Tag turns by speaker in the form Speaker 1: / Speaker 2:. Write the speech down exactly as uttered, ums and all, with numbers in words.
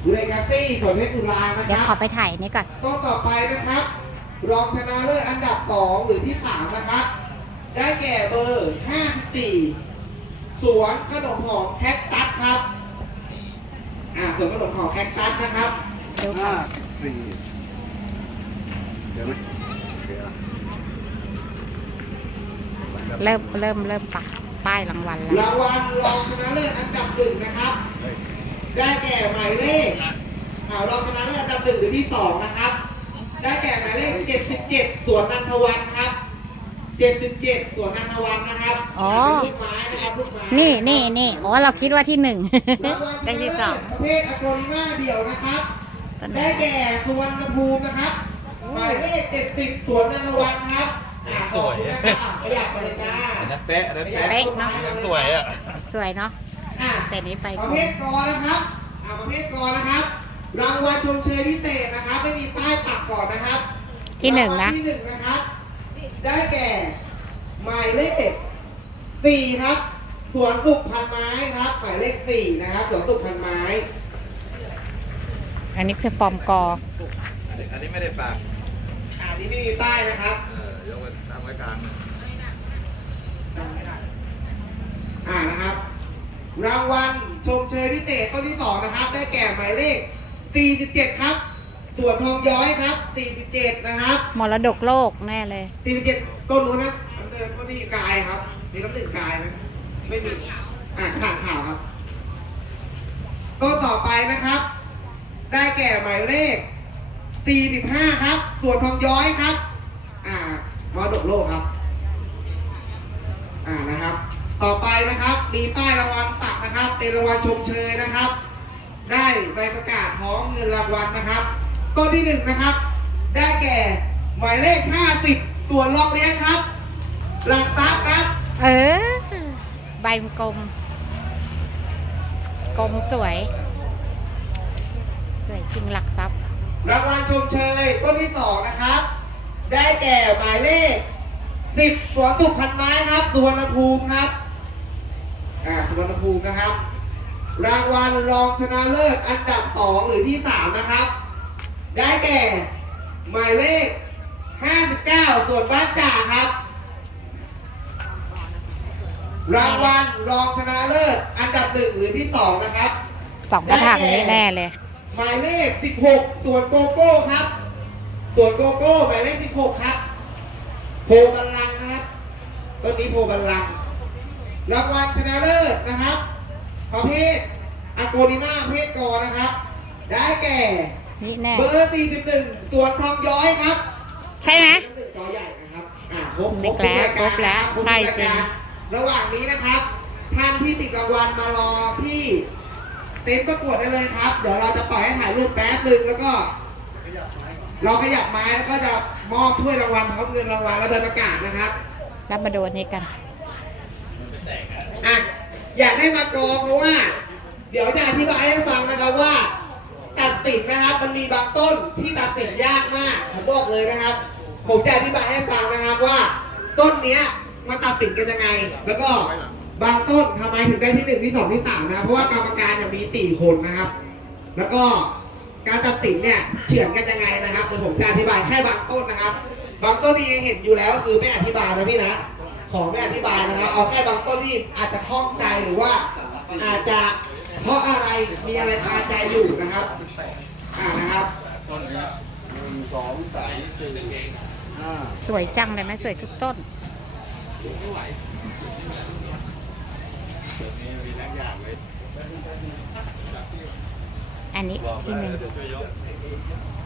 Speaker 1: เลกาซี่สวนเพชรจุฬานะค
Speaker 2: เดี๋ยว
Speaker 1: รับ
Speaker 2: ขอไปถ่ายนี่ก่อน
Speaker 1: ต้นต่อไปนะครับ รองชนะเลิศอันดับสองหรือที่สามนะครับ ได้แก่เบอร์ห้าสิบสี่สวนขนมหอมแคคตัสครับอ่าสวนขนมหอมแคคตัสนะครับ
Speaker 2: ดูก่
Speaker 3: ห้า
Speaker 2: อน
Speaker 3: สี่เดี๋ยวไหมเดี๋ยว
Speaker 2: เริ่มเริ่มเริ่มปักป้ายรางวัลแล้ว
Speaker 1: รางวัลรองชนะเลิศอันดับหนึ่งนะครับ
Speaker 3: เฮ้ย
Speaker 1: ได้แก่หมายเลขอ่ารองชนะเลิศอันดับหนึ่งหรือที่สองนะครับ ได้แก่หมายเลขเจ็ดสิบเจ็ดสวนนันทวันครับเจ็ดสิบเจ็ดสวนนันทวันนะครับ
Speaker 2: อ๋อ
Speaker 1: ลูกไม้นะครับลูกไม้
Speaker 2: นี่นี่นี่อ๋อเราคิดว่าที่หนึ่ง
Speaker 1: รางวัลช
Speaker 2: ได้
Speaker 1: นะ
Speaker 2: ที่
Speaker 1: เลิ
Speaker 2: สอง
Speaker 1: ศประเภทอะโกริมาเดี่ยวนะครับ
Speaker 2: ตอน
Speaker 1: ได้
Speaker 2: นี้
Speaker 1: แก่สุวรรณภูมินะครับ หมายเลขเจ็ดสิบสวนนันทวันครับอ่าขอบคุณนะครับขยับไปเลยจ้า
Speaker 3: อันนั้นเป๊ะอันนั้นเป๊ะ
Speaker 2: เป๊ะเนาะ
Speaker 4: สวยอ่ะ
Speaker 2: สวยเนาะ
Speaker 1: อ่ะ
Speaker 2: แต่นี้ไป
Speaker 1: ประเภทกอนะครับอ่าประเภทกอนะครับ รางวัลชมเชยพิเศษนะครับ ไม่มีป้ายปักก่อนนะครับ
Speaker 2: ที่หนึ่งนะ
Speaker 1: รางวัลที่หนึ่งนะครับ ได้แก่หมายเลขสี่ครับสวนสุขพันไม้ครับ หมายเลขสี่นะครับสวนสุขพันไม้
Speaker 2: อันนี้คือปอมกอ
Speaker 3: อันนี้อันนี้ไม่ได้ฝาก
Speaker 1: อ่าที่ไม่มีป้ายนะครับ
Speaker 3: เออยกไว้ตั้งไว้กลางนะ
Speaker 1: อ่านะครับ รางวัลชมเชยพิเศษต้นที่สองนะครับ ได้แก่หมายเลขสี่สิบเจ็ดครับสวนทองย้อยครับสี่สิบเจ็ดนะครับ
Speaker 2: มรดกโลกแน่เลย
Speaker 1: สี่สิบเจ็ดต้นนู้นนะอันเดิมก็นี่กายครับ มีน้ำหนึ่งกายไหมไม่มีอ่าข่าวข่าวครับต้นต่อไปนะครับ ได้แก่หมายเลขสี่สิบห้าครับสวนทองย้อยครับ อ่ามรดกโลกครับ อ่านะครับ ต่อไปนะครับ มีป้ายรางวัลปักนะครับ เป็นรางวัลชมเชยนะครับ ได้ใบประกาศพร้อมเงินรางวัลนะครับต้นที่หนึ่งนะครับ ได้แก่หมายเลขห้าสิบส่วนลอกเลี้ยงครับ หลักทรัพย์ครับ
Speaker 2: เออ ใบมันกลม กลมสวย สวยจริงหลักทรัพย์
Speaker 1: รางวัลชมเชยต้นที่สองนะครับ ได้แก่หมายเลขสิบสวนสุขพันไม้ครับสุวรรณภูมิครับ อ่าสุวรรณภูมินะครับ รางวัลรองชนะเลิศอันดับสองหรือที่สามนะครับ ได้แก่หมายเลขห้าสิบเก้าส่วนบ้านจ่าครับ รางวัลรองชนะเลิศอันดับหนึ่งหรือที่สองนะครับ
Speaker 2: สองกระถางนี้แน่เลย
Speaker 1: หมายเลขสิบหกส่วนโกโก้ครับ ส่วนโกโก้หมายเลขสิบหกครับ โพบัลลังก์นะครับต้นนี้โพบัลลังก์รางวัลชนะเลิศนะครับ ประเภทอะโกนิมาประเภทกอนะครับ ได้แก่
Speaker 2: นี่แน่
Speaker 1: เบอร์สี่สิบหนึ่งสวนทองย้อยครับ
Speaker 2: ใช่ไหม
Speaker 1: หนึ่งจอใหญ่นะครับ อ่าครบ
Speaker 2: นึกแล้ว
Speaker 1: ทุกายการ
Speaker 2: ครบแล้ว
Speaker 1: นะ
Speaker 2: ใช่
Speaker 1: ทุกาย
Speaker 2: จริง
Speaker 1: การระหว่างนี้นะครับ ท่านที่ติดรางวัลมารอที่เต็นท์ประกวดได้เลยครับ เดี๋ยวเราจะปล่อยให้ถ่ายรูปแป๊บนึงแล้วก็ เราขยับไม้แล้วก็จะมอบถ้วยรางวัลพร้อมเงินรางวัลและใบประกาศนะครับ
Speaker 2: รับมาดูอันนี้กัน
Speaker 1: อ่ะอยากให้มากองเพราะว่า เดี๋ยวจะอธิบายให้ฟังนะครับว่า ตัดสินนะครับมันมีบางต้นที่ตัดสินยากมากผมบอกเลยนะครับ ผมจะอธิบายให้ฟังนะครับว่า ต้นเนี้ยมันตัดสินกันยังไง แล้วก็บางต้นทำไมถึงได้ที่หนึ่งที่สองที่สามนะเพราะว่ากรรมการเนี่ยมีสี่คนนะครับ แล้วก็การตัดสินเนี่ยเฉือนกันยังไงนะครับเดี๋ยวผมจะอธิบายแค่บางต้นนะครับ บางต้นที่เห็นอยู่แล้วคือไม่อธิบายนะพี่นะ ขอไม่อธิบายนะครับ เอาแค่บางต้นที่อาจจะคล่องใจหรือว่าอาจจะเพราะอะไรมีอะไรคาใจอยู่นะครับ อ่านะครับ
Speaker 3: หนึ่งสองสามสี่ห้า
Speaker 2: สวยจังเลยไหมสวยทุกต้น อันนี้ที่หนึ่ง